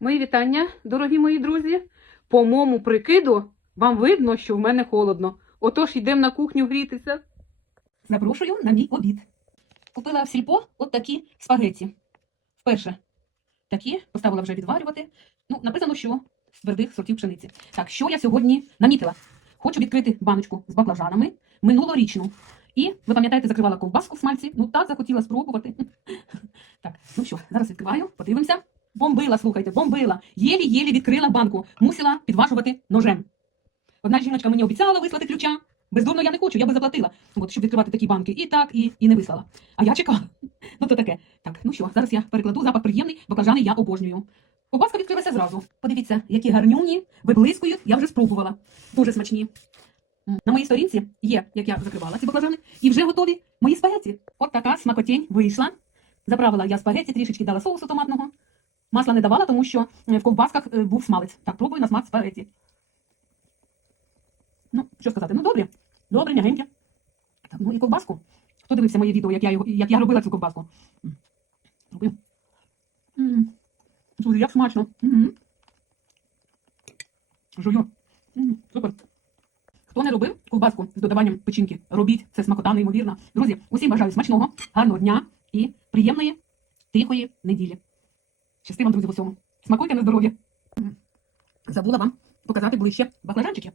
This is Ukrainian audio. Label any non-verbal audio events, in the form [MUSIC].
Мої вітання, дорогі мої друзі. По моєму прикиду вам видно, що в мене холодно. Отож йдемо на кухню грітися. Запрошую на мій обід. Купила в сільпо от такі спагетті. Вперше такі поставила вже відварювати. Ну, написано, що з твердих сортів пшениці. Так, що я сьогодні намітила? Хочу відкрити баночку з баклажанами минулорічну. І ви пам'ятаєте, закривала ковбаску в смальці. Ну так захотіла спробувати. [LAUGHS] Так, ну що, зараз відкриваю, подивимося. Бомбила, слухайте, бомбила. Єлі-єлі відкрила банку. Мусила підважувати ножем. Одна жіночка мені обіцяла вислати ключа. Бездурно я не хочу, я би заплатила. От, щоб відкривати такі банки. І так, і, і не вислала. А я чекала. [LAUGHS] Ну то таке. Так, ну що, зараз я перекладу запах приємний, баклажани я обожнюю. Ковбаска відкрилася зразу. Подивіться, які гарнюні, виблискують, я вже спробувала. Дуже смачні. На моїй сторінці є, як я закривала ці баклажани, і вже готові мої спагеті. От така смакотень вийшла. Заправила я спагеті, трішечки дала соусу томатного. Масла не давала, тому що е, в ковбасках е, був смалець. Так, пробую на смак спагеті. Ну, що сказати? Ну, добре. Добре, м'ягеньке. Так, ну і ковбаску. Хто дивився моє відео, як я, його, як я робила цю ковбаску? М. М. Друзі, як смачно. М. Жую. М, Супер. Хто не робив ковбаску з додаванням печінки, робіть, це смакота неймовірна. Друзі, усім бажаю смачного, гарного дня і приємної, тихої неділі. Щасти вам, друзі, в усьому. Смакуйте на здоров'я. Забула вам показати ближче баклажанчики.